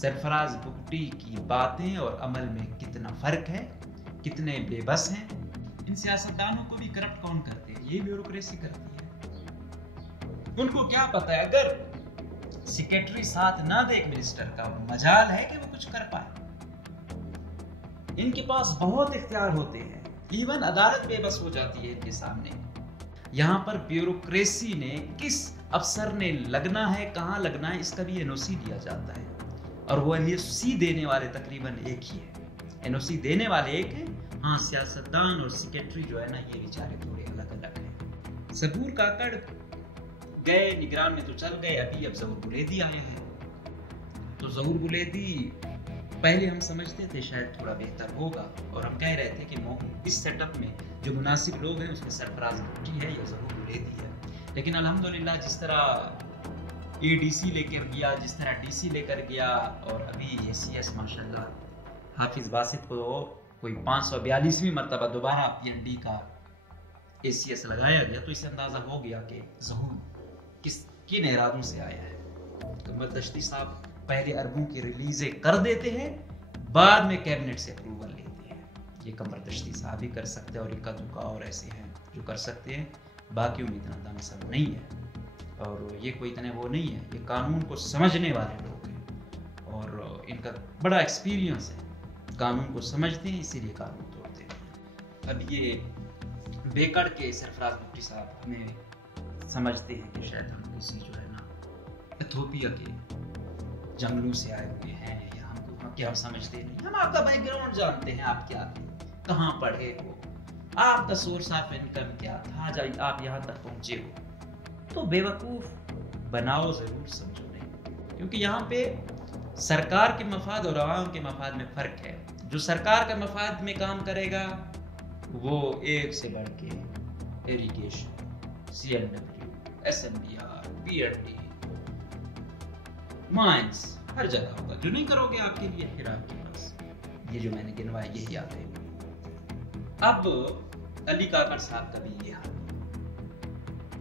सरफराज भुट्टी की बातें और अमल में कितना फर्क है, कितने बेबस हैं। इन सियासतदानों को भी करप्ट कौन करते हैं? यही ब्यूरोक्रेसी करती है। उनको क्या पता है, अगर सेक्रेटरी साथ ना दे मिनिस्टर का, मजाल है कि वो कुछ कर पाए। इनके पास बहुत इख्तियार होते हैं, इवन अदालत बेबस हो जाती है इनके सामने। यहाँ पर ब्यूरोक्रेसी ने, किस अफसर ने लगना है, कहाँ लगना है, इसका भी एनओसी दिया जाता है। और वो एनओसी देने वाले तकरीबन एक ही है। एनओसी देने वाले एक है। हाँ, सियासतदान और सेक्रेटरी जो है ना, ये बेचारे थोड़े अलग अलग हैं। सबूर काकड़ गए निगरान में तो चल गए, अभी अब ज़हूर बुलेदी आए हैं। तो ज़हूर बुलेदी पहले हम समझते थे शायद थोड़ा बेहतर होगा, और हम कह रहे थे कि इस सेटअप में जो मुनासिब लोग हैं उसमें सरफराज भुट्टी है या ज़हूर बुलेदी है। लेकिन अल्हम्दुलिल्लाह जिस तरह एडीसी लेकर गया, जिस तरह डीसी लेकर गया, और अभी एसीएस माशाल्लाह हाफिज बासित को कोई 542वीं मरतबा दोबारा पीएनडी का एसीएस लगाया गया, तो इससे अंदाजा हो गया कि ज़हूर किन इरादों से आया है। कमर दश्ती साहब पहले अरबों की रिलीजें कर देते हैं, बाद में कैबिनेट से अप्रूवल लेते हैं। ये कमर दश्ती साहब ही कर सकते हैं, और इक्का दुक्का और ऐसे हैं जो कर सकते हैं। बाकियों में इतना दम सब नहीं है, और ये कोई इतने वो नहीं है। ये कानून को समझने वाले लोग हैं और इनका बड़ा एक्सपीरियंस है, कानून को समझते हैं, इसीलिए कानून तोड़ते हैं। अब ये बेकड़ के सरफराज भुट्टी साहब हमें समझते हैं कि शायद हम किसी जो है ना इथोपिया के जंगलों से आए हुए हैं, या हमको क्या, हम समझते नहीं। हम आपका बैकग्राउंड जानते हैं, आप क्या थे, कहाँ पढ़े हो, आपका सोर्स ऑफ इनकम क्या था, जब आप यहाँ तक पहुंचे हो। तो बेवकूफ बनाओ जरूर, समझो नहीं। क्योंकि यहाँ पे सरकार के मफाद और आवाम के मफाद में फर्क है। जो सरकार का मफाद में काम करेगा वो एक से बढ़ के इरिगेशन, सीएनडब्ल्यू, एसएमबीआर, पीएनडी, माइंस, हर जगह होगा। जो नहीं करोगे आपके लिए फिर आपके पास ये जो मैंने गिनवाया यही आ गए। अब अली काकड़ साहब का भी ये हाल।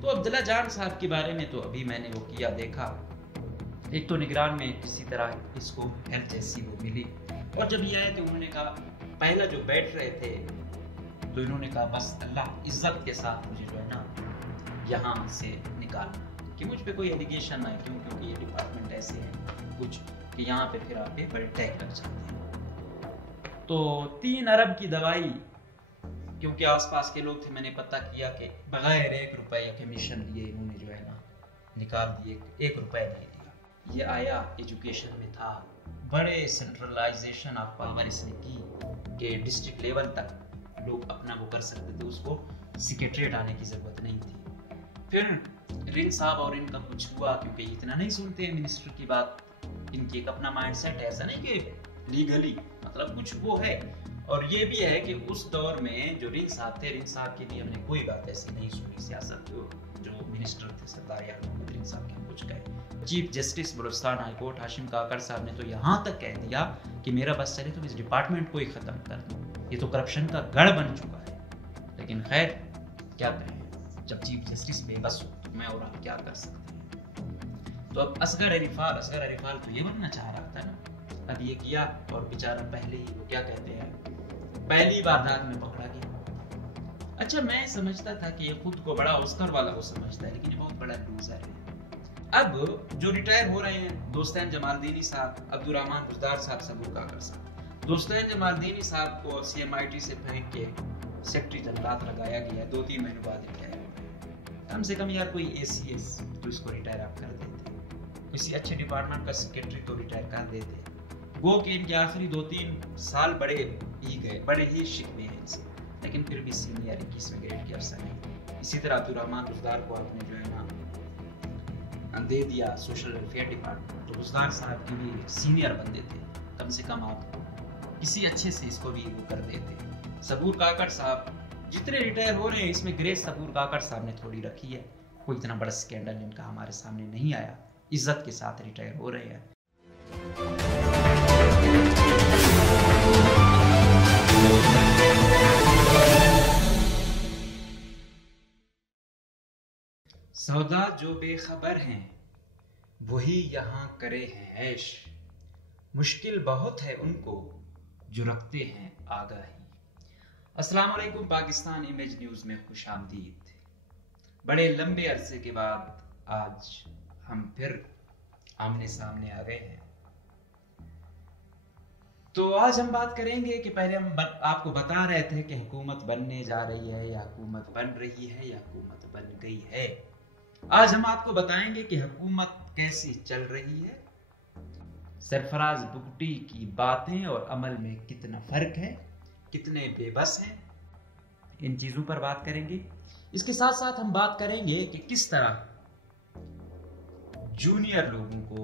तो अब्दुल्ला जान साहब के बारे में तो अभी मैंने वो किया, देखा। एक तो निगरान में किसी तरह इसको हेल्थ जैसी वो मिली, और जब ये आए तो उन्होंने कहा, पहला जो बैठ रहे थे तो इन्होंने कहा बस अल्लाह इज्जत के साथ मुझे जो है ना यहाँ से निकालना, कि मुझ पे कोई एलिगेशन ना है। क्यों? क्योंकि ये डिपार्टमेंट ऐसे है कुछ कि यहाँ पे फिर आप पेपर टैग लग जाते हैं। तो 3 अरब की दवाई, क्योंकि आसपास के लोग थे, मैंने पता किया कि बगैर 1 रुपये कमीशन लिए इन्होंने जो है ना निकाल दिए, 1 रुपये नहीं दिया। ये आया एजुकेशन में था, बड़े सेंट्रलाइजेशन ऑफ पावर इसने की कि डिस्ट्रिक्ट लेवल तक लोग अपना वो कर सकते थे, उसको सेक्रेटरीट आने की जरूरत नहीं थी। फिर रिंग साहब और इनका कुछ हुआ, क्योंकि इतना नहीं सुनते हैं मिनिस्टर की बात, इनकी एक अपना माइंडसेट है, ऐसा नहीं कि लीगली मतलब कुछ वो है। और ये भी है कि उस दौर में जो रिंग साहब थे, रिंग साहब के लिए हमने कोई बात ऐसी नहीं सुनी। सियासत जो मिनिस्टर थे सरदार यार मोहम्मद रिंग साहब के कुछ कहे। Chief justice Balochistan high court Hashim Kakar साहब ने तो यहाँ तक कह दिया कि मेरा बस चले तो इस डिपार्टमेंट को ही खत्म कर दो, ये तो करप्शन का गढ़ बन चुका है। लेकिन खैर क्या करें, जब चीफ जस्टिस बेबस हो तो मैं और आप क्या कर सकते हैं। तो अब असगर अरिफाल तो ये बनना चाह रहा था ना, अब ये किया, और बेचारा पहले ही वो क्या कहते हैं, पहली वारदात में पकड़ा गया। अच्छा, मैं समझता था कि ये खुद को बड़ा ऑस्कर वाला वो समझता है, लेकिन ये बहुत बड़ा लूजर है। अब जो रिटायर हो रहे हैं, दोस्तान जमालदीनी साहब, अब्दुर्रहमान बुजदार साहब, सबूर काकड़ साहब। दोस्तान जमालदीनी साहब को सीएमआईटी से फेंक के सेक्रेटरी जनरल लगाया गया, 2-3 महीने बाद रिटायर हो गए। कम से कम यार कोई एसीएस तो इसको रिटायर आप कर देते, किसी अच्छे डिपार्टमेंट का सेक्रेटरी तो रिटायर कर देते। वो कि इनके आखिरी 2-3 साल बड़े ही शिकवे हैं इनसे, लेकिन फिर भी सीनियर 21वें ग्रेड के अफसर हैं। इसी तरह अब्दुर्रहमान बुजदार को आपने जो है ना दे दिया सोशल वेलफेयर डिपार्टमेंट, तो बुजदार साहब की भी सीनियर बंदे थे, कम से कम आप किसी अच्छे से इसको भी वो कर देते। सबूर काकड़ साहब जितने रिटायर हो रहे हैं, इसमें ग्रेस सबूर काकड़ साहब ने थोड़ी रखी है। कोई इतना बड़ा स्कैंडल इनका हमारे सामने नहीं आया, इज्जत के साथ रिटायर हो रहे हैं। सौदा जो बेखबर हैं वही यहाँ करे हैं ऐश, मुश्किल बहुत है उनको जो रखते हैं आगाही। अस्सलाम वालेकुम, पाकिस्तान इमेज न्यूज में खुशामदीद। बड़े लंबे अरसे के बाद आज हम फिर आमने सामने आ गए हैं। तो आज हम बात करेंगे कि पहले हम आपको बता रहे थे कि हुकूमत बनने जा रही है या हुकूमत बन रही है या हुकूमत बन गई है। आज हम आपको बताएंगे कि हुकूमत कैसी चल रही है, सरफराज बुगटी की बातें और अमल में कितना फर्क है, कितने बेबस हैं, इन चीजों पर बात करेंगे। इसके साथ साथ हम बात करेंगे कि किस तरह जूनियर लोगों को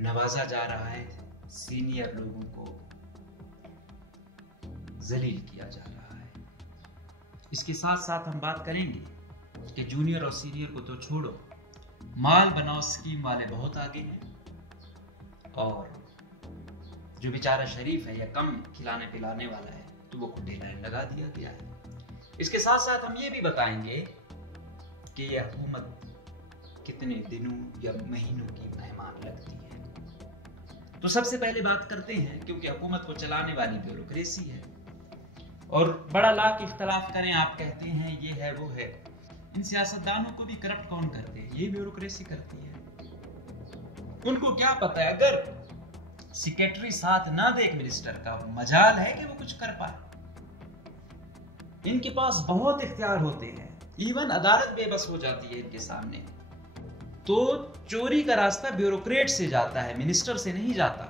नवाजा जा रहा है, सीनियर लोगों को जलील किया जा रहा है। इसके साथ साथ हम बात करेंगे कि जूनियर और सीनियर को तो छोड़ो, माल बनाओ स्कीम वाले बहुत आगे हैं और जो बेचारा शरीफ है या कम खिलाने पिलाने वाला है तो वो खुद लाइन लगा दिया गया है। इसके साथ साथ हम ये भी बताएंगे कि यह हुकूमत कितने दिनों या महीनों की मेहमान लगती है। तो सबसे पहले बात करते हैं, क्योंकि हुकूमत को चलाने वाली ब्यूरोक्रेसी है और बड़ा लाख इख्तलाफ करें, आप कहते हैं ये है वो है, इन सियासतदानों को भी करप्ट कौन करते हैं? ये ब्यूरोक्रेसी करती है। उनको क्या पता है, अगर सेक्रेटरी साथ ना दे एक मिनिस्टर का, मजाल है कि वो कुछ कर पाए। इनके पास बहुत इख्तियार होते हैं, इवन अदालत बेबस हो जाती है इनके सामने। तो चोरी का रास्ता ब्यूरोक्रेट से जाता है, मिनिस्टर से नहीं जाता।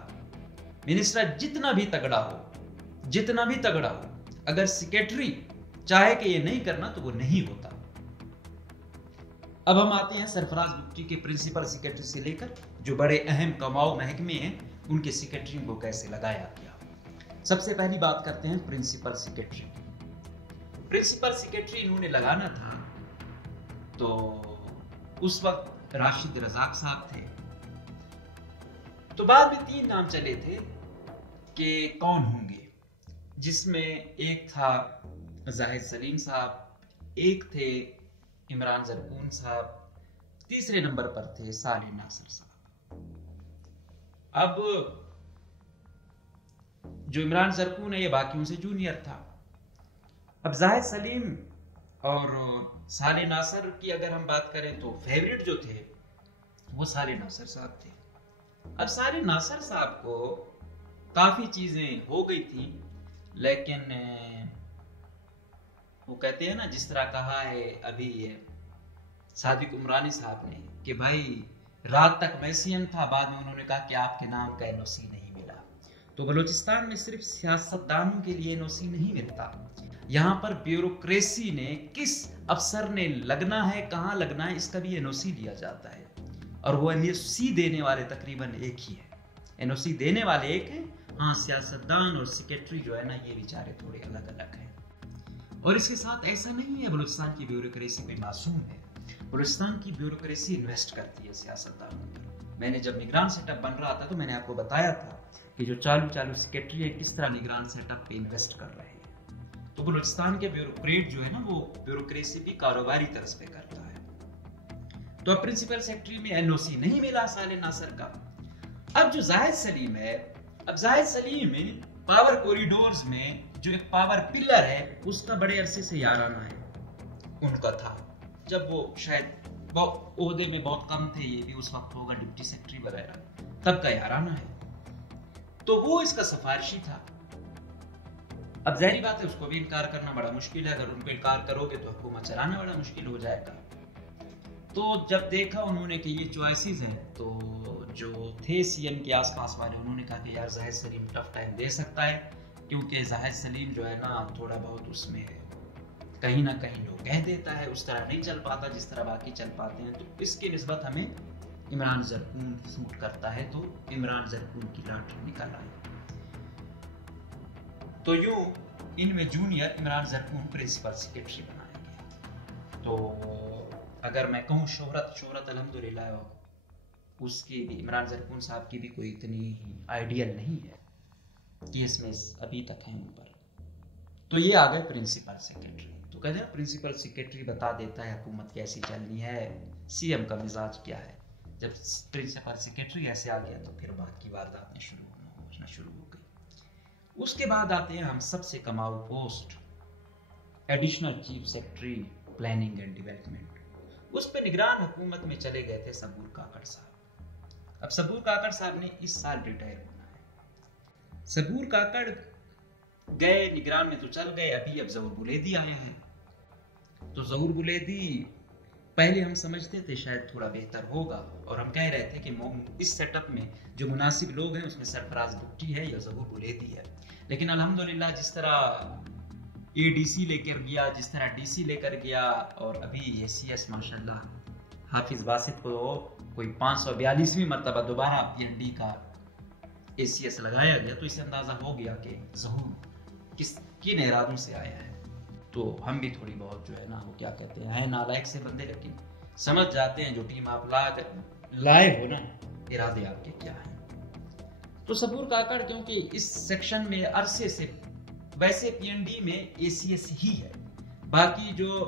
मिनिस्टर जितना भी तगड़ा हो, अगर सेक्रेटरी चाहे कि ये नहीं करना तो वो नहीं होता। अब हम आते हैं सरफराज बुगटी के प्रिंसिपल सेक्रेटरी से लेकर जो बड़े अहम कमाऊ महकमे हैं उनके सेक्रेटरी को कैसे लगाया गया। सबसे पहली बात करते हैं प्रिंसिपल सेक्रेटरी। प्रिंसिपल सेक्रेटरी इन्होंने लगाना था तो उस वक्त राशिद रजाक साहब थे। तो बाद में 3 नाम चले थे कि कौन होंगे, जिसमें एक था जाहिद सलीम साहब, एक थे इमरान जरकून साहब, तीसरे नंबर पर थे साले नासर साहब। अब जो इमरान जरकून है ये बाकियों से जूनियर था। अब जाहिद सलीम और साले नासर की अगर हम बात करें तो फेवरेट जो थे वो साले नासर साहब थे। अब साले नासर साहब को काफी चीजें हो गई थी, लेकिन वो कहते हैं ना, जिस तरह कहा है अभी सादिक उमरानी साहब ने कि भाई रात तक मैं सीएम था, बाद में उन्होंने कहा कि आपके नाम का एनओसी नहीं मिला। तो बलूचिस्तान में सिर्फ सियासतदानों के लिए एनओसी नहीं मिलता, यहाँ पर ब्यूरोक्रेसी ने, किस अफसर ने लगना है, कहाँ लगना है, इसका भी एनओसी लिया जाता है। और वो एनओसी देने वाले तकरीबन एक ही है। एनओसी देने वाले एक हैं, हाँ, सियासतदान और सेक्रेटरी जो है ना, ये बेचारे थोड़े अलग अलग हैं। और इसके साथ ऐसा नहीं है बलूचिस्तान की ब्यूरोक्रेसी कोई मासूम है। बलूचिस्तान की ब्यूरोक्रेसी इन्वेस्ट करती है सियासतदानों पर। मैंने जब निगरान सेटअप बन रहा था तो मैंने आपको बताया था कि जो चालू सेक्रेटरी है किस तरह निगरान सेटअप पे इन्वेस्ट कर रहे हैं। तो बलूचिस्तान के ब्यूरोक्रेट जो है ना, वो ब्यूरोक्रेसी भी कारोबारी तर्ज पे करता है। तो अब प्रिंसिपल सेक्रेटरी में एनओसी नहीं मिला साले नासर का। अब जो जाहिद सलीम है, अब जाहिद सलीम में पावर कॉरिडोर्स में जो एक पावर पिलर है उसका बड़े अरसे से याराना है उनका था। जब वो शायद ओहदे में बहुत कम थे, ये भी उस वक्त होगा डिप्टी सेक्रेटरी वगैरह, तब का याराना है। तो वो इसका सिफारिशी था। अब जाहिर बात है उसको भी इनकार करना बड़ा मुश्किल है। अगर उनको इनकार करोगे तो हुकूमत चलाना बड़ा मुश्किल हो जाएगा। तो जब देखा उन्होंने कि ये चॉइसेस हैं, तो जो थे सीएम के आसपास वाले, उन्होंने कहा कि यार जाहिद सलीम टफ टाइम दे सकता है, क्योंकि जाहिद सलीम जो है ना थोड़ा बहुत उसमें कहीं ना कहीं लोग कह देता है, उस तरह नहीं चल पाता जिस तरह बाकी चल पाते हैं। तो इसकी निस्बत हमें इमरान जरकून सूट करता है, तो इमरान जरकून की लॉटरी निकल आई। तो यूं इनमें जूनियर इमरान जरकून प्रिंसिपल सेक्रेटरी बनाया गया। तो अगर मैं कहूँ शोहरत अल्हम्दुलिल्लाह उसकी भी, इमरान जरकून साहब की भी कोई इतनी आइडियल नहीं है कि इसमें अभी तक है ऊपर। तो ये आ गए प्रिंसिपल सेक्रेटरी। तो कहते हैं प्रिंसिपल सेक्रेटरी बता देता है हुकूमत कैसी चलनी है, सीएम का मिजाज क्या है। जब प्रिंसिपल सेक्रेटरी ऐसे आ गया तो फिर बाकी वारदातें होना शुरू हो गई। उसके बाद आते हैं हम सबसे कमाऊ post, additional chief secretary planning and development. उस पे निगरान हुकूमत में चले गए थे सबूर काकड़ साहब। अब सबूर काकड़ साहब ने इस साल रिटायर होना है। सबूर काकड़ गए निगरान में तो चल गए, अभी अब ज़हूर बुलेदी आए हैं। तो ज़हूर बुलेदी पहले हम समझते थे शायद थोड़ा बेहतर होगा, और हम कह रहे थे कि इस सेटअप में जो मुनासिब लोग हैं उसमें सरफराज भुट्टी है या ज़हूर बुलेदी है। लेकिन अल्हम्दुलिल्लाह जिस तरह एडीसी लेकर गया, जिस तरह डीसी लेकर गया, और अभी एसीएस माशाल्लाह हाफिज बासित को कोई 542वीं मरतबा दोबारा पीएनडी का एसीएस लगाया गया, तो इससे अंदाजा हो गया कि ज़हूर किन इरादों से आया है। तो हम भी थोड़ी बहुत जो है ना वो क्या कहते हैं नालायक से बंदे, लेकिन समझ जाते हैं जो टीम आप लाए हो ना, इरादे आपके क्या हैं। तो सबूर काकड़ क्योंकि इस सेक्शन में अरसे से, वैसे पीएनडी में एसीएस ही है, बाकी जो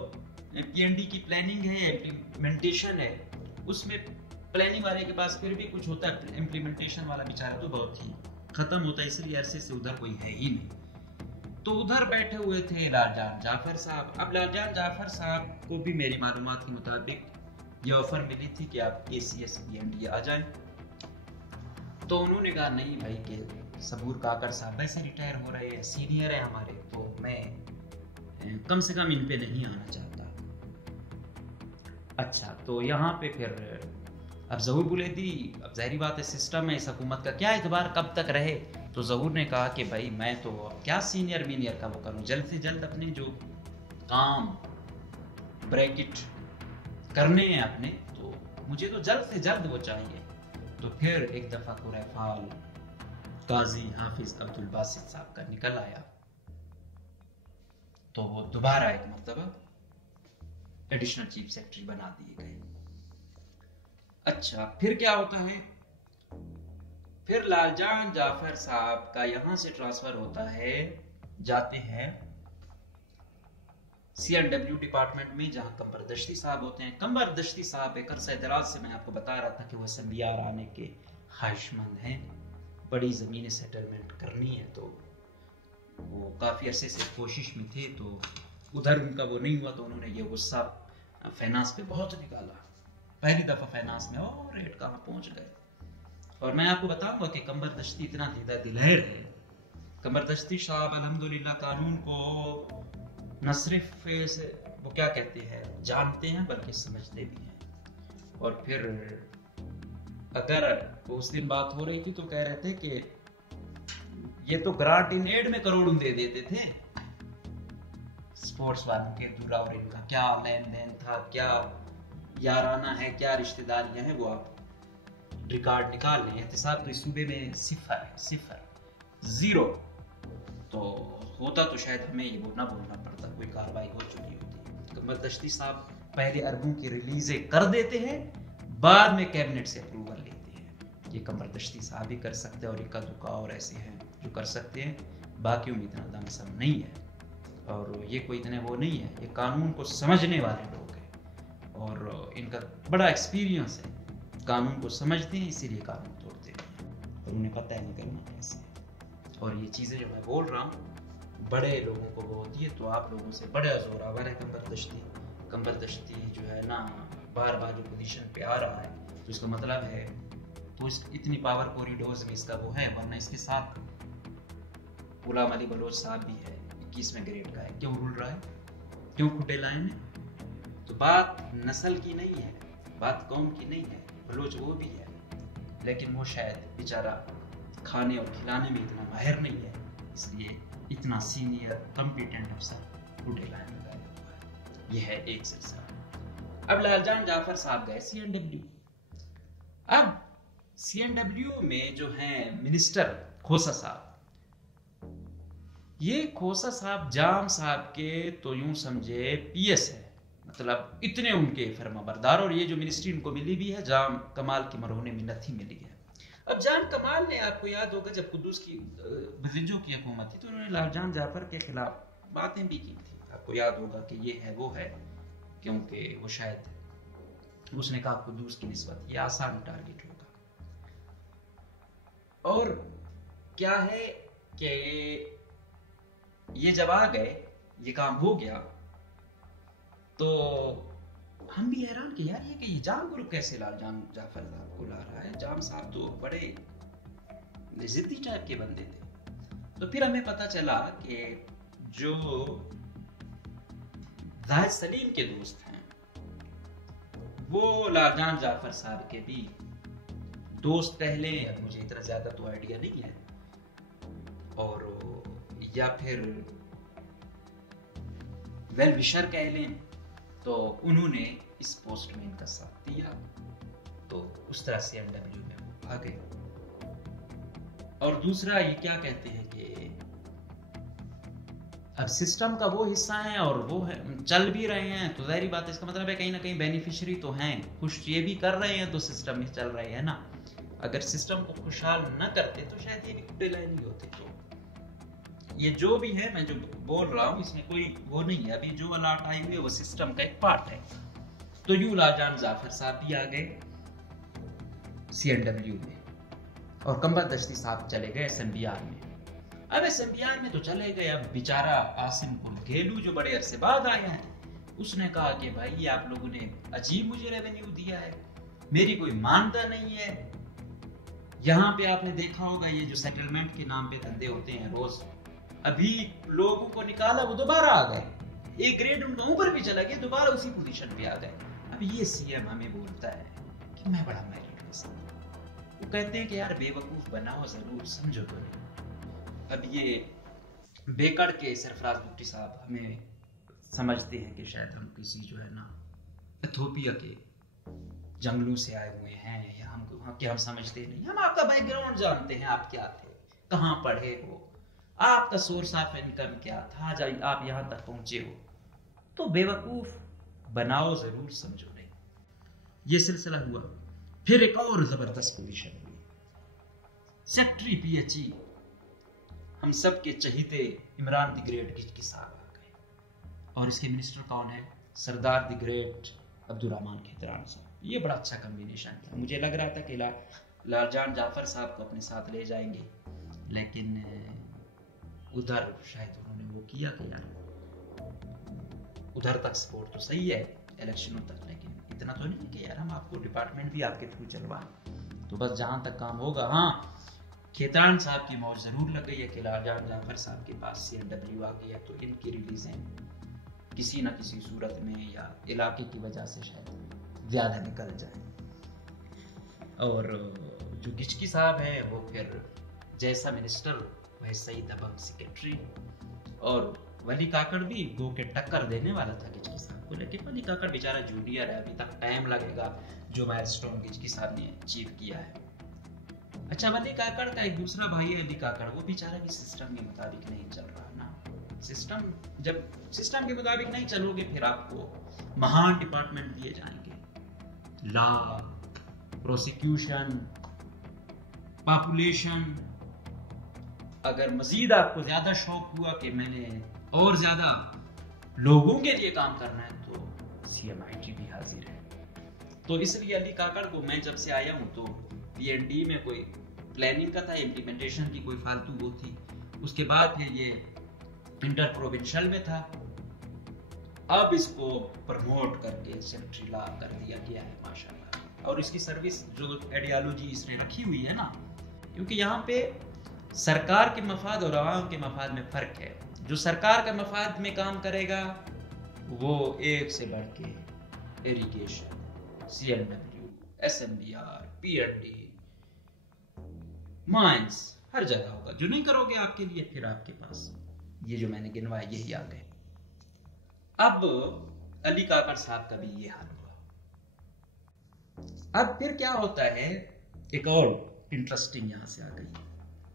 पीएनडी की प्लानिंग है, इम्प्लीमेंटेशन है, उसमें प्लानिंग वाले के पास फिर भी कुछ होता है, इम्प्लीमेंटेशन वाला बेचारा तो बहुत ही खत्म होता है, इसलिए अरसे से उधर कोई है ही नहीं। तो उधर बैठे हुए थे लालजान जाफर साहब। अब लालजान जाफर साहब को भी मेरी मालूमात के मुताबिक ये ऑफर मिली थी कि आप एसीएस पीएनडी आ जाएं। तो उन्होंने कहा नहीं भाई कि सबूर काकड़ साहब वैसे रिटायर हो रहे हैं, सीनियर है हमारे, तो मैं कम से कम इन पे नहीं आना चाहता। अच्छा, तो यहाँ पे फिर अब ज़हूर बुलेदी, अब जाहिर बात है सिस्टम है इस हुकूमत का, क्या एतबार कब तक रहे। तो ज़हूर ने कहा कि भाई मैं तो क्या सीनियर मीनियर का वो करूं, जल्द से जल्द अपने जो काम ब्रैकेट करने हैं अपने, तो मुझे तो जल्द से जल्द वो चाहिए। तो फिर एक दफा कुरैफाल काजी हाफिज अब्दुल बासित साहब का निकल आया, तो वो दोबारा एक मरतबा एडिशनल चीफ सेक्रेटरी बना दिए गए। अच्छा, फिर क्या होता है, फिर लालजान जाफर साहब का यहां से ट्रांसफर होता है, जाते हैं सीएनडब्ल्यू डिपार्टमेंट में, जहां कंबर दश्ती साहब होते हैं। कंबर दश्ती साहब एक अरसा दराज से मैं आपको बता रहा था कि वो असम्बियार आने के ख्वाहिशमंद हैं, बड़ी ज़मीनें सेटलमेंट करनी है, तो वो काफ़ी अरसे से कोशिश में थे, तो उधर उनका वो नहीं हुआ, तो उन्होंने ये गुस्सा फाइनेंस पे बहुत निकाला। पहली दफ़ा फाइनेंस में और रेट कहाँ पहुँच गए। और मैं आपको बताऊंगा कि कंबर दश्ती इतना दीदा दिलहर है, कंबर दश्ती साहब अल्हम्दुलिल्लाह कानून को न सिर्फ वो क्या कहते हैं जानते हैं, बल्कि समझते भी हैं। और फिर अगर उस दिन बात हो रही थी तो कह रहे थे कि ये तो ग्रांट इन एड में करोड़ों दे देते थे स्पोर्ट्स वालों के, दूरा और इनका क्या लेन देन था, क्या याराना है, क्या रिश्तेदारियां हैं, वो आप रिकॉर्ड निकाल लें। एहतिसाब तो इस सूबे में सिफर जीरो, तो होता तो शायद हमें ये ना बोलना पड़ता, कोई कार्रवाई हो चुकी होती। कंबर दश्ती साहब पहले अरबों की रिलीजें कर देते हैं, बाद में कैबिनेट से अप्रूवल लेते हैं। ये कंबर दश्ती साहब ही कर सकते हैं, और इक्का दुक्का और ऐसे हैं जो कर सकते हैं, बाकियों में इतना दमसम नहीं है, और ये कोई इतने वो नहीं है, ये कानून को समझने वाले लोग हैं, और इनका बड़ा एक्सपीरियंस है, कानून को समझते हैं, इसीलिए कानून तोड़ते हैं, और उन्हें पता है निकलना कैसे। और ये चीज़ें जो मैं बोल रहा हूँ बड़े लोगों को वो होती है, तो आप लोगों से बड़ा जोरावर है कंबर दश्ती जो है ना, बार बार जो पोजीशन पे आ रहा है, तो इसका मतलब है तो इतनी पावर कॉरिडोर्स में इसका वो है, वरना इसके साथ गुलाम अली बलोच साहब भी है, 21वें ग्रेड का है, क्यों रुल रहा है, क्यों खुटे लाए हैं। तो बात नस्ल की नहीं है, बात कौम की नहीं है, बलोच वो भी है, लेकिन वो शायद बेचारा खाने और खिलाने में इतना माहिर नहीं है, इसलिए इतना सीनियर कॉम्पिटेंट अफसर खुटे लाने में गया हुआ है। यह है एक सिलसिला। अब लालजान जाफर साहब गए सीएनडब्ल्यू। अब सीएनडब्ल्यू में जो हैं मिनिस्टर खोसा साहब, ये खोसा साहब जाम साहब के तो यूं समझे पीएस है, मतलब इतने उनके फरमाबरदार, और ये जो मिनिस्ट्री उनको मिली भी है जाम कमाल की मरहूने मिन्नत ही मिली है। अब जाम कमाल ने, आपको याद होगा जब कुद्दूस की बजिंजों की हुकूमत थी, तो उन्होंने लालजान जाफर के खिलाफ बातें भी की थी, आपको याद होगा कि ये है वो है, क्योंकि वो शायद उसने कहा कुद्दूस की निस्बत ये आसान टारगेट होगा। और क्या है कि ये जब आ गए, ये काम हो गया, तो हम भी हैरान कि यार ये जाम ग्रुप कैसे जाम जाफर साहब को ला रहा है। जाम साहब तो बड़े जिद्दी टाइप के बंदे थे। तो फिर हमें पता चला कि जो जाहिद सलीम के दोस्त हैं वो लालजान जाफर साहब के भी दोस्त पहले, मुझे इतना ज्यादा तो आइडिया नहीं है, और या फिर वेल विशर कह लें, तो उन्होंने इस पोस्ट में इनका साथ दिया। तो उस तरह से एनडब्ल्यू में वो आ गए। और दूसरा ये क्या कहते हैं कि अब सिस्टम का वो हिस्सा है और वो है, चल भी रहे हैं, तो जाहिर बात है इसका मतलब है कहीं ना कहीं बेनिफिशियरी तो हैं, खुश ये भी कर रहे हैं, तो सिस्टम में चल रहे हैं ना। अगर सिस्टम को खुशहाल न करते तो शायद ये भी कुटेला नहीं होते। तो ये जो भी है, मैं जो बोल रहा हूँ इसमें कोई वो नहीं है, अभी जो अलर्ट आई हुई है वो सिस्टम का एक पार्ट है। तो यूं लालजान जाफर साहब भी आ गए सीएनडब्ल्यू में, और कंबर दश्ती साहब चले गए एसएमबीआर में। अब एसएमबीआर में तो चले गए, अब बेचारा आसिम कुल घेलू जो बड़े अरसे बाद आए हैं, उसने कहा कि भाई आप लोगों ने अजीब मुझे रेवेन्यू दिया है, मेरी कोई मानता नहीं है। यहाँ पे आपने देखा होगा ये जो सेटलमेंट के नाम पे धंधे होते हैं रोज, अभी लोगों को निकाला वो दोबारा आ गए, एक ग्रेड उनका ऊपर भी चला गया, दोबारा उसी पोजीशन पे आ गए। अब ये सीएम हमें बोलता है कि मैं बड़ा मेरिट हूँ, वो कहते हैं कि यार बेवकूफ बनाओ जरूर, समझो तो नहीं। अब ये बेकड़ के सरफराज भुट्टी साहब हमें समझते हैं कि शायद हम किसी जो है ना इथोपिया के जंगलों से आए हुए हैं, या हम समझते नहीं, हम आपका बैकग्राउंड जानते हैं, आप क्या थे, कहाँ पढ़े हो, आपका सोर्स ऑफ इनकम क्या था, जब आप यहाँ तक पहुंचे हो, तो बेवकूफ बनाओ जरूर, समझो नहीं। ये सिलसिला हुआ। फिर एक और जबरदस्त पोजीशन हुई, सेक्रेटरी पीएचई, हम सब के चहीते इमरान द ग्रेट की साहब आ गए, और इसके मिनिस्टर कौन है, सरदार द ग्रेट अब्दुर्रहमान खेतरान साहब। ये बड़ा अच्छा कॉम्बिनेशन था। मुझे लग रहा था कि लालजान जाफर साहब को अपने साथ ले जाएंगे, लेकिन उधर शायद उन्होंने वो किया कि यार उधर तक सपोर्ट तो सही है इलेक्शनों तक, लेकिन इतना तो नहीं कि यार हम आपको डिपार्टमेंट भी आपके थ्रू चलवाएं, तो बस जहां तक काम होगा। हाँ, खेतान साहब की मौज जरूर लग गई है कि लालजान जाफर साहब के पास सीएनडब्ल्यू आ गया, तो इनकी रिलीजें किसी न किसी सूरत में या इलाके की वजह से शायद ज्यादा निकल जाए। और जो गिचकी साहब है वो फिर जैसा मिनिस्टर वैसा ही दबंग सेक्रेटरी, और वली काकड़ भी गो के टक्कर देने वाला था गिचकी साहब को, लेकिन वली काकड़ बेचारा जूनियर है, अभी तक टाइम लगेगा जो माइलस्टोन गिचकी साहब ने अचीव किया है। अच्छा, वली काकड़ का एक दूसरा भाई है अली काकड़, वो बेचारा भी सिस्टम के मुताबिक नहीं चल रहा ना। सिस्टम, जब सिस्टम के मुताबिक नहीं चलोगे फिर आपको महान डिपार्टमेंट दिए जाएंगे, लॉ, प्रोसिक्यूशन, पॉपुलेशन। अगर मजीद आपको ज्यादा शौक हुआ कि मैंने और ज्यादा लोगों के लिए काम करना है, तो सीएमआईटी भी हाजिर है। तो इसलिए अली काकड़ को मैं जब से आया हूं तो पीएनडी में कोई प्लानिंग का था, इम्प्लीमेंटेशन की कोई फालतू वो थी, उसके बाद फिर ये इंटर प्रोविंशियल में था, अब इसको प्रमोट करके सेक्रेटरी लॉ कर दिया गया है माशाल्लाह। और इसकी सर्विस जो आइडियोलॉजी इसने रखी हुई है ना, क्योंकि यहाँ पे सरकार के मफाद और आवाम के मफाद में फर्क है। जो सरकार के मफाद में काम करेगा वो एक से बढ़ के इरिगेशन, सीएनडब्ल्यू, एसएमबीआर, पीएनडी, माइंस, हर जगह होगा। जो नहीं करोगे आपके लिए फिर आपके पास ये जो मैंने गिनवाया यही आ गए। अब अली काकड़ साहब का भी ये हाल हुआ। अब फिर क्या होता है, एक और इंटरेस्टिंग यहां से आ गई,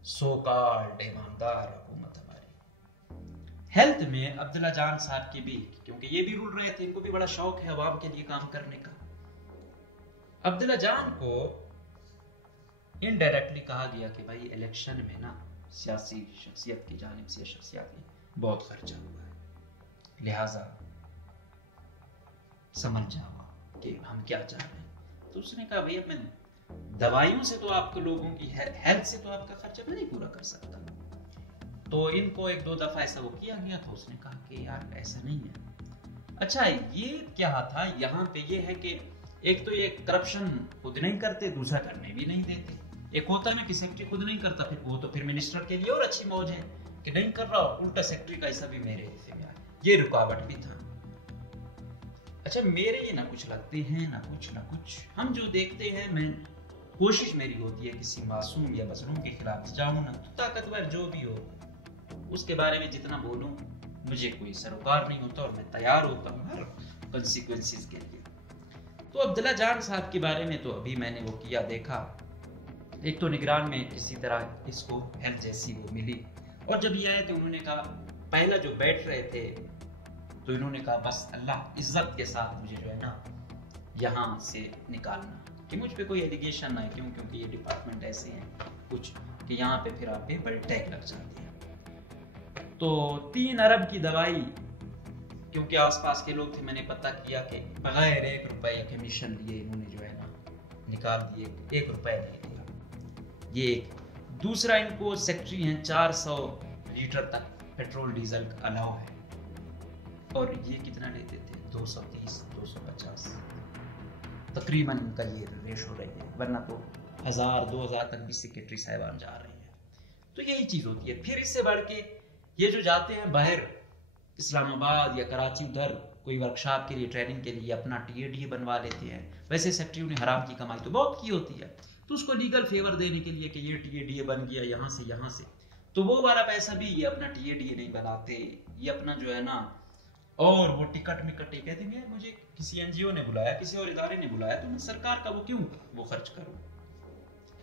सो कॉल्ड ईमानदार हुकूमत हमारी। हेल्थ में अब्दुल्ला जान साहब के भी, क्योंकि ये भी रुल रहे थे, इनको भी बड़ा शौक है अवाम के लिए काम करने का। अब्दुल्ला जान को इनडायरेक्टली कहा गया कि भाई इलेक्शन में ना सियासी शख्सियत की जानिब से शख्सियत की बहुत खर्चा हुआ है, लिहाजा समझ जाओ। कि हम क्या चाह रहे हैं। तो उसने कहा भैया मैं दवाइयों से तो आपके लोगों की हेल्थ से तो आपका खर्चा मैं नहीं पूरा कर सकता। तो इनको एक दो दफा ऐसा वो किया गया, तो उसने कहा कि यार ऐसा नहीं है। अच्छा ये क्या था, यहाँ पे ये है कि एक तो ये करप्शन खुद नहीं करते, दूसरा करने भी नहीं देते। एक होता है कि सेक्रेटरी खुद नहीं करता, फिर वो तो फिर मिनिस्टर के लिए और अच्छी मौज है कि नहीं कर रहा, उल्टा सेक्रेटरी का ऐसा भी मेरे हिस्से में आया, ये रुकावट भी था। अच्छा मेरे ये ना कुछ लगते हैं ना कुछ हम जो देखते हैं, मैं कोशिश मेरी होती है किसी मासूम या मजलूम के खिलाफ जाऊं ना, तो ताकतवर जो भी हो उसके बारे में जितना बोलूं मुझे कोई सरोकार नहीं होता, और मैं तैयार होता हूँ हर कॉन्सिक्वेंसेस के लिए। तो अब्दुल्ला जान साहब के बारे में तो अभी मैंने वो किया देखा, एक तो निगरान में किसी तरह इसको हेल्थ जैसी वो मिली, और जब ये आए तो उन्होंने कहा, पहला जो बैठ रहे थे तो इन्होंने कहा बस अल्लाह इज्जत के साथ मुझे जो है ना यहाँ से निकालना, कि मुझ पे कोई एलिगेशन ना है, क्योंकि ये डिपार्टमेंट ऐसे हैं कुछ कि यहाँ पे फिर आप पे बड़े टैग लग जाते हैं। तो 3 अरब की दवाई, क्योंकि आसपास के लोग थे, मैंने पता किया कि बगैर 1 रुपए कमीशन लिए इन्होंने जो है ना निकाल दिए, 1 रुपए नहीं दिया। ये एक दूसरा, इनको सेक्रेटरी हैं 400 लीटर तक पेट्रोल डीजल का अलाउ है, और ये कितना लेते थे 230 250 तकरीबन इनका ये रेशो रही है, वरना तो 1000-2000 तक भी सेक्रेटरी साहिबान जा रहे हैं। तो यही चीज होती है। फिर इससे बढ़ के ये जो जाते हैं बाहर इस्लामाबाद या कराची, उधर कोई वर्कशॉप के लिए, ट्रेनिंग के लिए अपना टीए बनवा लेते हैं। वैसे सेक्रेटरी ने हराम की कमाई तो बहुत की होती है, तो उसको लीगल फेवर देने के लिए कि ये टीए बन गया यहाँ से, तो वो वाला पैसा भी ये अपना टीए नहीं बनाते, ये अपना जो है ना, और वो टिकट मिकट कहते हैं मुझे किसी एनजीओ ने बुलाया, किसी और इदारे ने बुलाया, तो मैं सरकार का वो क्यों वो खर्च करूं।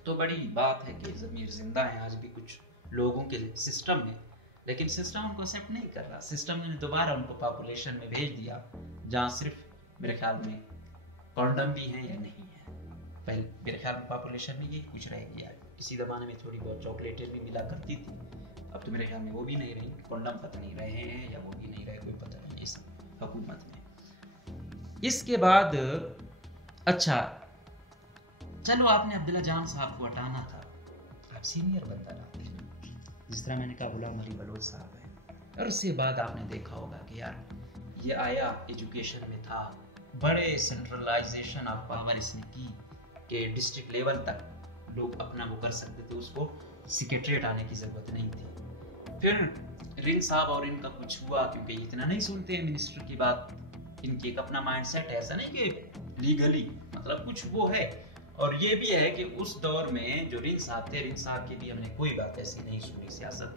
तो बड़ी बात है कि ज़मीर जिंदा है आज भी कुछ लोगों के सिस्टम में, लेकिन सिस्टम उनको एक्सेप्ट नहीं कर रहा। सिस्टम ने दोबारा उनको पॉपुलेशन में भेज दिया जहाँ सिर्फ मेरे ख्याल में कॉन्डम भी हैं या नहीं है। पहले मेरे ख्याल में पॉपुलेशन में यही कुछ रह गया है। किसी ज़माने में थोड़ी बहुत चॉकलेटें भी मिला करती थी, अब तो मेरे ख्याल में वो भी नहीं रही, कॉन्डम पता नहीं रहे हैं या वो भी नहीं रहे, कोई पता नहीं इस हुकूमत में। इसके बाद अच्छा चलो, आपने अब्दुल्ला जान साहब को हटाना था, आप सीनियर बंदा लाते, जिस तरह मैंने कहा गुलाम अली बलोच साहब है, और उसके बाद आपने देखा होगा कि यार ये आया एजुकेशन में था, बड़े सेंट्रलाइजेशन ऑफ पावर इसने की कि डिस्ट्रिक्ट लेवल तक लोग अपना वो कर सकते थे, उसको सेक्रेटरीट आने की जरूरत नहीं थी। फिर रिंग साहब और इनका कुछ हुआ, क्योंकि इतना नहीं सुनते हैं मिनिस्टर की बात, इनकी एक अपना माइंडसेट है, ऐसा नहीं कि लीगली मतलब कुछ वो है। और ये भी है कि उस दौर में जो रिंग साहब थे, रिंग साहब की भी हमने कोई बात ऐसी नहीं सुनी, सियासत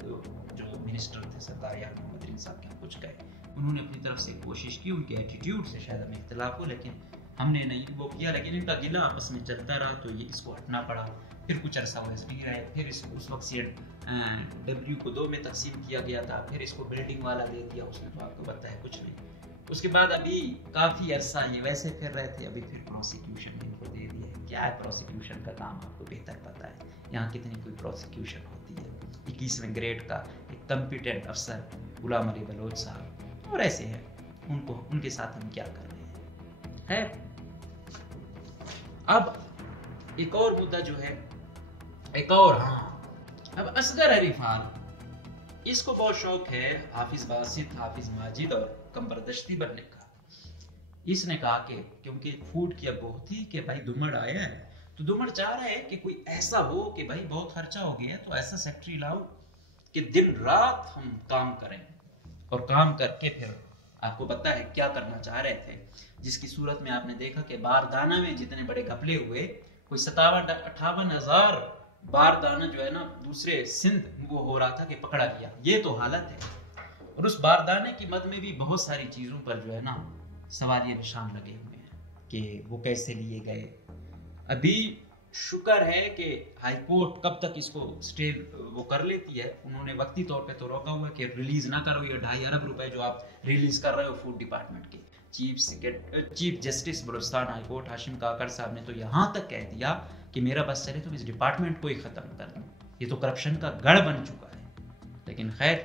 जो मिनिस्टर थे सरदार यार मोहम्मद रिंग साहब क्या कुछ कहे, उन्होंने अपनी तरफ से कोशिश की, उनके एटीट्यूड से शायद हमें इख्तिलाफ हो, लेकिन हमने नहीं वो किया। लेकिन इनका गिला आपस में चलता रहा, तो ये इसको हटना पड़ा। फिर कुछ अरसा वो एसपी रहे, फिर इसको उस वक्त CW को 2 में तकसीम किया गया था, फिर इसको बिल्डिंग वाला दे दिया, उसने तो आपको पता है कुछ नहीं। उसके बाद अभी काफ़ी अरसा ये वैसे फिर रहे थे, अभी फिर प्रोसिक्यूशन इनको दे दिया। क्या है प्रोसिक्यूशन का काम, आपको बेहतर पता है, यहाँ कितनी कोई प्रोसिक्यूशन होती है। 21वें ग्रेड का एक कॉम्पिटेंट अफसर गुलाम अली बलोच साहब, और ऐसे हैं, उनको उनके साथ हम क्या कर रहे हैं। अब एक और मुद्दा जो है, एक और अब असगर अली खान, इसको बहुत शौक है हाफिज बासित, हाफिज माजिद और कमबरदश्ती बनने का। इसने कहा कि क्योंकि फूड की अब बहुत थी कि भाई दुमड़ आया है, तो दुमड़ चाह रहा है कि कोई ऐसा हो कि भाई बहुत खर्चा हो गया है, तो ऐसा सेक्रेटरी लाओ कि दिन रात हम काम करें, और काम करके फिर आपको पता है क्या करना चाह रहे थे, जिसकी सूरत में आपने देखा कि बारदाना में जितने बड़े घपले हुए, कोई 57-58 हजार बारदाना जो है ना दूसरे सिंध वो हो रहा था कि पकड़ा गया। ये तो हालत है, और उस बारदाने की मद में भी बहुत सारी चीजों पर जो है ना सवालिया निशान लगे हुए हैं कि वो कैसे लिए गए। अभी शुक्र है कि हाई कोर्ट कब तक इसको स्टे वो कर लेती है, उन्होंने वक्ती तौर पे तो रोका हुआ है कि रिलीज ना करो ये 2.5 अरब रुपए जो आप रिलीज कर रहे हो फूड डिपार्टमेंट के। Chief justice Balochistan high court Hashim Kakar साहब ने तो यहाँ तक कह दिया कि मेरा बस चले तो इस डिपार्टमेंट को ही खत्म कर दूं, ये तो करप्शन का गढ़ बन चुका है। लेकिन खैर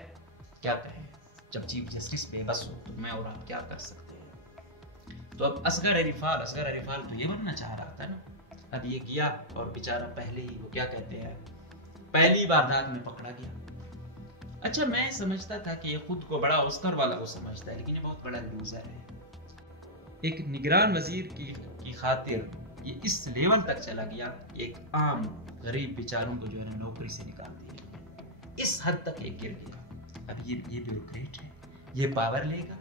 क्या कहें, जब चीफ जस्टिस बेबस हो तो मैं और आप क्या कर सकते हैं। तो अब असगर अरिफाल तो ये बनना चाह रहा था ना, अब ये गया और बेचारा पहले ही वो क्या कहते हैं पहली वारदात में पकड़ा गया। अच्छा, मैं समझता था कि ये खुद को बड़ा ऑस्कर वाला वो समझता है, लेकिन ये बहुत बड़ा लूजर है। एक निगरान वजीर की खातिर ये इस लेवल तक चला गया, एक आम गरीब बेचारों को जो है नौकरी से निकाल दिया, इस हद तक ये गिर गया। अब ये ब्यूरोक्रेट है, ये पावर लेगा,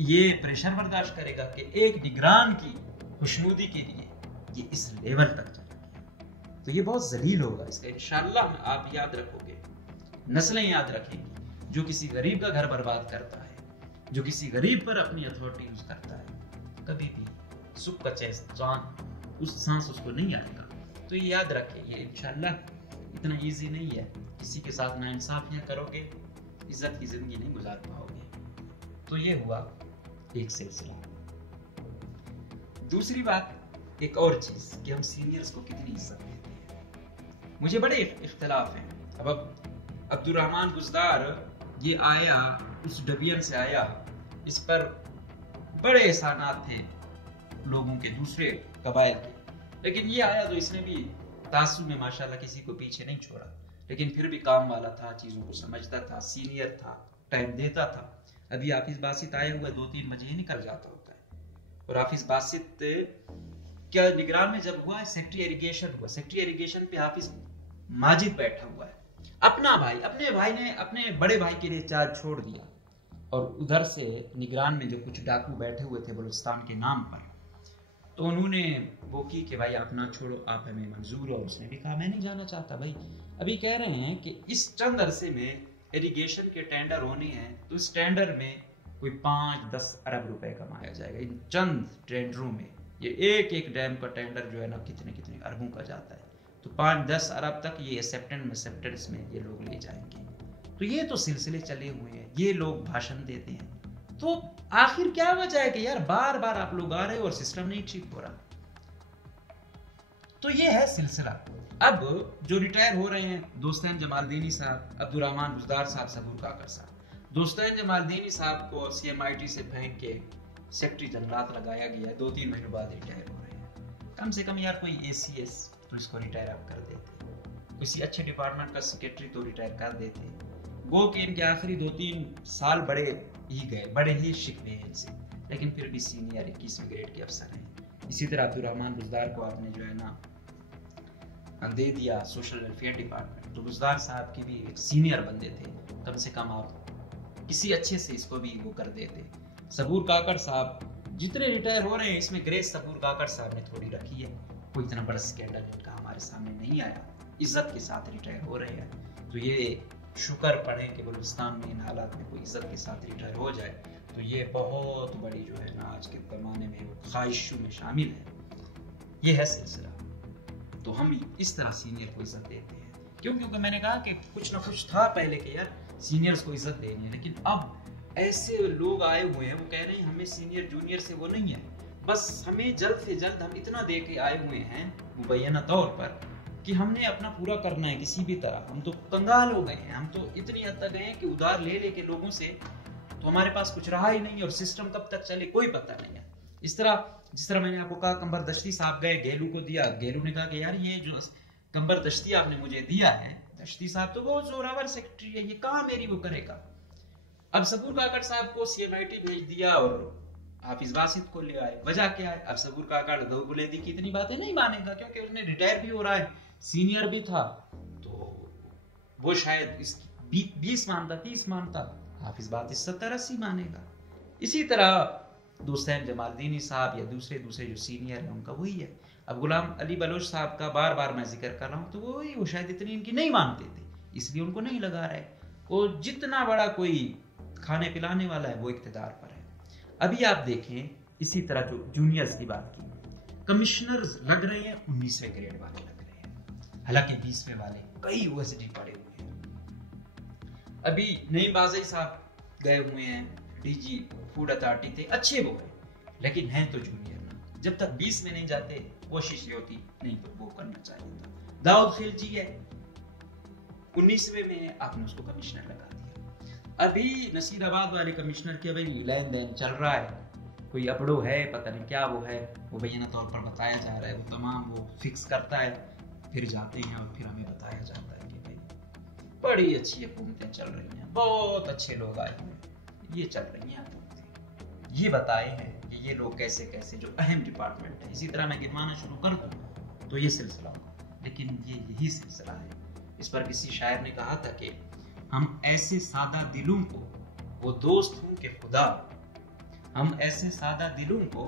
ये प्रेशर बर्दाश्त करेगा कि एक निगरान की खुशनुदी के लिए ये इस लेवल तक चला गया, तो ये बहुत जलील होगा इसका। इंशाअल्लाह आप याद रखोगे, नस्लें याद रखेंगी, जो किसी गरीब का घर बर्बाद करता है, जो किसी गरीब पर अपनी अथॉरिटी यूज करता है, कभी भी सुख का चैन उस सांस उसको नहीं आएगा। तो ये याद रखे, ये इंशाअल्लाह इतना इजी नहीं है। किसी के साथ नाइंसाफियां करोगे, इज्जत की जिंदगी नहीं गुजार पाओगे। तो ये हुआ एक सिलसिला। दूसरी बात, एक और चीज कि हम सीनियर्स को कितनी इज्जत देते हैं, मुझे बड़े इख्तिलाफ हैं। अब अब्दुर्रहमान गुजदार ये आया, उस डबियन से आया, इस पर बड़े एहसानात थे लोगों के, दूसरे कबाइल के, लेकिन ये आया तो इसने भी तासुब में माशाल्लाह किसी को पीछे नहीं छोड़ा, लेकिन फिर भी काम वाला था, चीजों को समझता था, सीनियर था, टाइम देता था। अभी हाफिज बासित आए हुए 2-3 बजे ही निकल जाता होता है। और हाफिज बासित क्या निगरान में जब हुआ है, सेक्रेटरी इरिगेशन हुआ, सेक्रेटरी इरिगेशन पे हाफिज माजिद बैठा हुआ है, अपना भाई, अपने भाई ने अपने बड़े भाई के लिए चार्ज छोड़ दिया, और उधर से निगरान में जो कुछ डाकू बैठे हुए थे बलूचिस्तान के नाम पर, तो उन्होंने वो की कि भाई आप ना छोड़ो, आप हमें मंजूर हो। उसने भी कहा मैं नहीं जाना चाहता भाई। अभी कह रहे हैं कि इस चंद अरसे में इरिगेशन के टेंडर होने हैं, तो इस टेंडर में कोई 5-10 अरब रुपए कमाया जाएगा इन चंद टेंडरों में। ये एक एक डैम का टेंडर जो है ना कितने कितने अरबों का जाता है, तो 5-10 अरब तक ये एक्सेप्टेंस में ये लोग ले जाएंगे। तो ये तो सिलसिले चले हुए हैं, ये लोग भाषण देते हैं। तो आखिर क्या वजह है कि यार बार बार आप लोग आ रहे हो और सिस्टम नहीं ठीक हो रहा। तो ये है सिलसिला। अब जो रिटायर हो रहे हैं, दोस्तैन जमालदीनी साहब, अब्दुर्रहमान गुजदार साहब, सबूर काकर साहब। दोस्तैन जमालदीनी साहब को CMIT से फेंक के सेक्रेटरी जनरल लगाया गया है, 2-3 महीनों बाद रिटायर हो रहे हैं। कम से कम यार कोई ACS तो इसको रिटायर आप कर देते, किसी अच्छे डिपार्टमेंट का सेक्रेटरी तो रिटायर कर देते। वो कि इनके आखिरी 2-3 साल बड़े ही गए, बड़े ही शिकवे हैं इनसे, लेकिन फिर भी सीनियर 21वें ग्रेड के अफसर हैं। इसी तरह अब्दुर्रहमान गुजदार को आपने जो है ना दे दिया सोशल वेलफेयर डिपार्टमेंट, तो गुजदार साहब की भी एक सीनियर बंदे थे, कम से कम आप किसी अच्छे से इसको भी वो कर देते। सबूर काकर साहब जितने रिटायर हो रहे हैं, इसमें ग्रेस सबूर काकर साहब ने थोड़ी रखी है, कोई इतना बड़ा स्कैंडल इनका हमारे सामने नहीं आया, इज्जत के साथ रिटायर हो रहे हैं। तो ये शुक्र पड़े कि बलूचिस्तान में इन हालात में कोई इज्जत के साथ रिटायर हो जाए, तो ये बहुत बड़ी जो है ना आज के ज़माने में वो ख्वाहिशों में शामिल है। ये है सिलसिला। तो हम इस तरह सीनियर को इज्जत देते हैं, क्योंकि मैंने कहा कि कुछ ना कुछ था पहले के यार सीनियर्स को इज्जत देनी है, लेकिन अब ऐसे लोग आए हुए हैं, वो कह रहे हैं हमें सीनियर जूनियर से वो नहीं है, बस हमें जल्द से जल्द हम इतना दे के आए हुए हैं मुबैना तौर पर कि हमने अपना पूरा करना है किसी भी तरह। हम तो कंगाल हो गए हैं, हम तो इतनी हद तक गए हैं कि उधार ले लेके लोगों से तो हमारे पास कुछ रहा ही नहीं, और सिस्टम कब तक चले कोई पता नहीं है। इस तरह जिस तरह मैंने आपको कहा कंबर दश्ती साहब गए, गेलू को दिया, गेलू ने कहा कि यार ये जो कंबर दश्ती आपने मुझे दिया है, दश्ती साहब तो बहुत जोरावर सेक्रेटरी है, ये कहाँ मेरी वो करेगा। अब सबूर काकड़ साहब को CMIT भेज दिया और हाफिज बासित को ले आए। वजह क्या है, अब सबूर काकड़ दो बुलेदी की इतनी बातें नहीं मानेगा, क्योंकि उसने रिटायर भी हो रहा है, सीनियर भी था, तो वो शायद इसकी 20 मानता, 30 मानता, हाफिज बासित 70-80 मानेगा। इसी तरह दोस्तैन जमालदीनी साहब या दूसरे जो सीनियर हैं उनका वही है। अब गुलाम अली बलोच साहब का बार बार मैं जिक्र कर रहा हूँ, तो वो शायद इतनी इनकी नहीं मानते थे, इसलिए उनको नहीं लगा रहा है। वो जितना बड़ा कोई खाने पिलाने वाला है वो इक़्तिदार पर है। अभी आप देखें इसी तरह जो जूनियर्स की बात की, कमिश्नर्स लग रहे हैं 19वें ग्रेड वाले लग रहे हैं, हालांकि 20वें वाले कई OSD पड़े हुए हैं। अभी नईम बाज़ई साहब गए हुए हैं, DG फूड अथॉरिटी थे, अच्छे वो हैं, लेकिन हैं तो जूनियर ना। जब तक 20 में नहीं जाते कोशिश ये होती नहीं तो वो करना चाहिए था। दाऊद खिलजी है 19वें में, आपने उसको कमिश्नर लगा दिया। अभी नसीराबाद वाले कमिश्नर के भाई लेन देन चल रहा है, कोई अपड़ो है, पता नहीं क्या वो है, वो बैना तौर पर बताया जा रहा है, वो तमाम वो फिक्स करता है, फिर जाते हैं और फिर हमें बताया जाता है कि भाई बड़ी अच्छी हुकूमतें चल रही हैं, बहुत अच्छे लोग आए हैं, ये चल रही हैं हुकूमतें, ये बताए हैं कि ये लोग कैसे कैसे जो अहम डिपार्टमेंट है। इसी तरह मैं गिनवाना शुरू कर दूँ तो ये सिलसिला होगा, लेकिन ये यही सिलसिला है। इस पर किसी शायर ने कहा था कि हम ऐसे सादा दिलों को वो दोस्त हूँ कि खुदा, हम ऐसे सादा दिलों को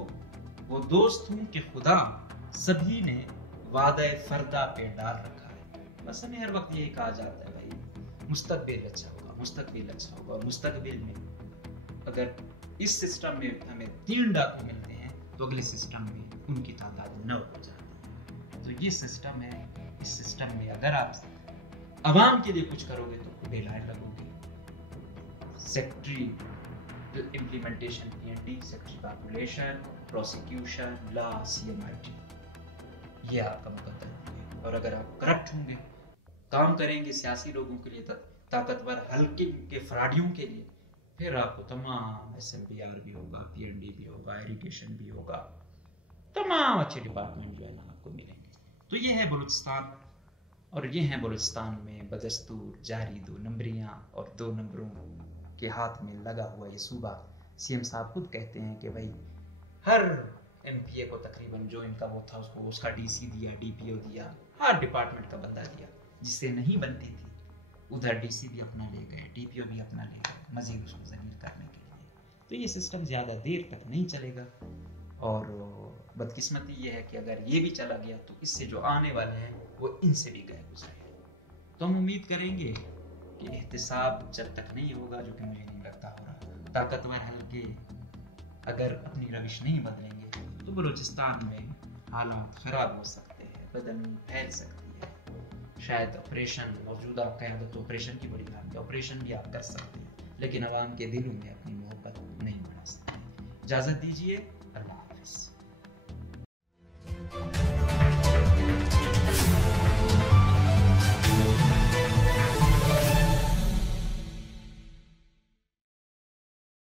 वो दोस्त हूँ कि खुदा, सभी ने वादा फरदा पे डाल रखा है। बस हमें हर वक्त यही कहा जाता है भाई मुस्तकबिल अच्छा होगा, मुस्तकबिल अच्छा होगा, और मुस्तकबिल में अगर इस सिस्टम में हमें 3 डाकू मिलते हैं तो अगले सिस्टम में उनकी तादाद 9 हो जाती है। तो ये सिस्टम है, इस सिस्टम में अगर आप आवाम के लिए कुछ करोगे तो बेलायन लगोगे। Secretary implementation PND, secretary population, prosecution, law, CMIT, ये आपका मुकद्दर होंगे। और अगर आप करप्ट होंगे, काम करेंगे सियासी लोगों के लिए, ताकतवर हल्के के फ्राडियों के लिए, फिर आपको तमाम एसएमपीआर भी होगा, पीएनडी भी होगा, इरिगेशन भी होगा, तमाम अच्छे डिपार्टमेंट जो है ना आपको मिलेंगे। तो ये है बलूचिस्तान, और ये है बलूचिस्तान में बदस्तूर जारी 2 नंबरियां और 2 नंबरों के हाथ में लगा हुआ ये सूबा। सीएम साहब खुद कहते हैं कि भाई हर एमपीए को तकरीबन जो इनका वो था उसको उसका डीसी दिया, डीपीओ दिया, हर डिपार्टमेंट का बंदा दिया। जिससे नहीं बनती थी उधर डीसी भी अपना ले गए, डीपीओ भी अपना ले गए, मजीद उसको जलील करने के लिए। तो ये सिस्टम ज़्यादा देर तक नहीं चलेगा, और बदकिस्मती ये है कि अगर ये भी चला गया तो इससे जो आने वाले हैं वो इनसे भी गए गुजरे। तो हम उम्मीद करेंगे कि एहतिसाब जब तक नहीं होगा, जो कि मुझे नहीं लगता हो रहा, ताकतवर हल्के अगर अपनी रविश नहीं बदलेंगे तो बलूचिस्तान में हालात खराब हो सकते हैं, बदअमनी फैल सकती है। शायद ऑपरेशन, मौजूदा क़यादत ऑपरेशन की बड़ी बात है, ऑपरेशन भी आप कर सकते हैं, लेकिन आवाम के दिलों में अपनी मोहब्बत नहीं बढ़ा सकते। इजाज़त दीजिए, अल्लाह हाफ़िज़।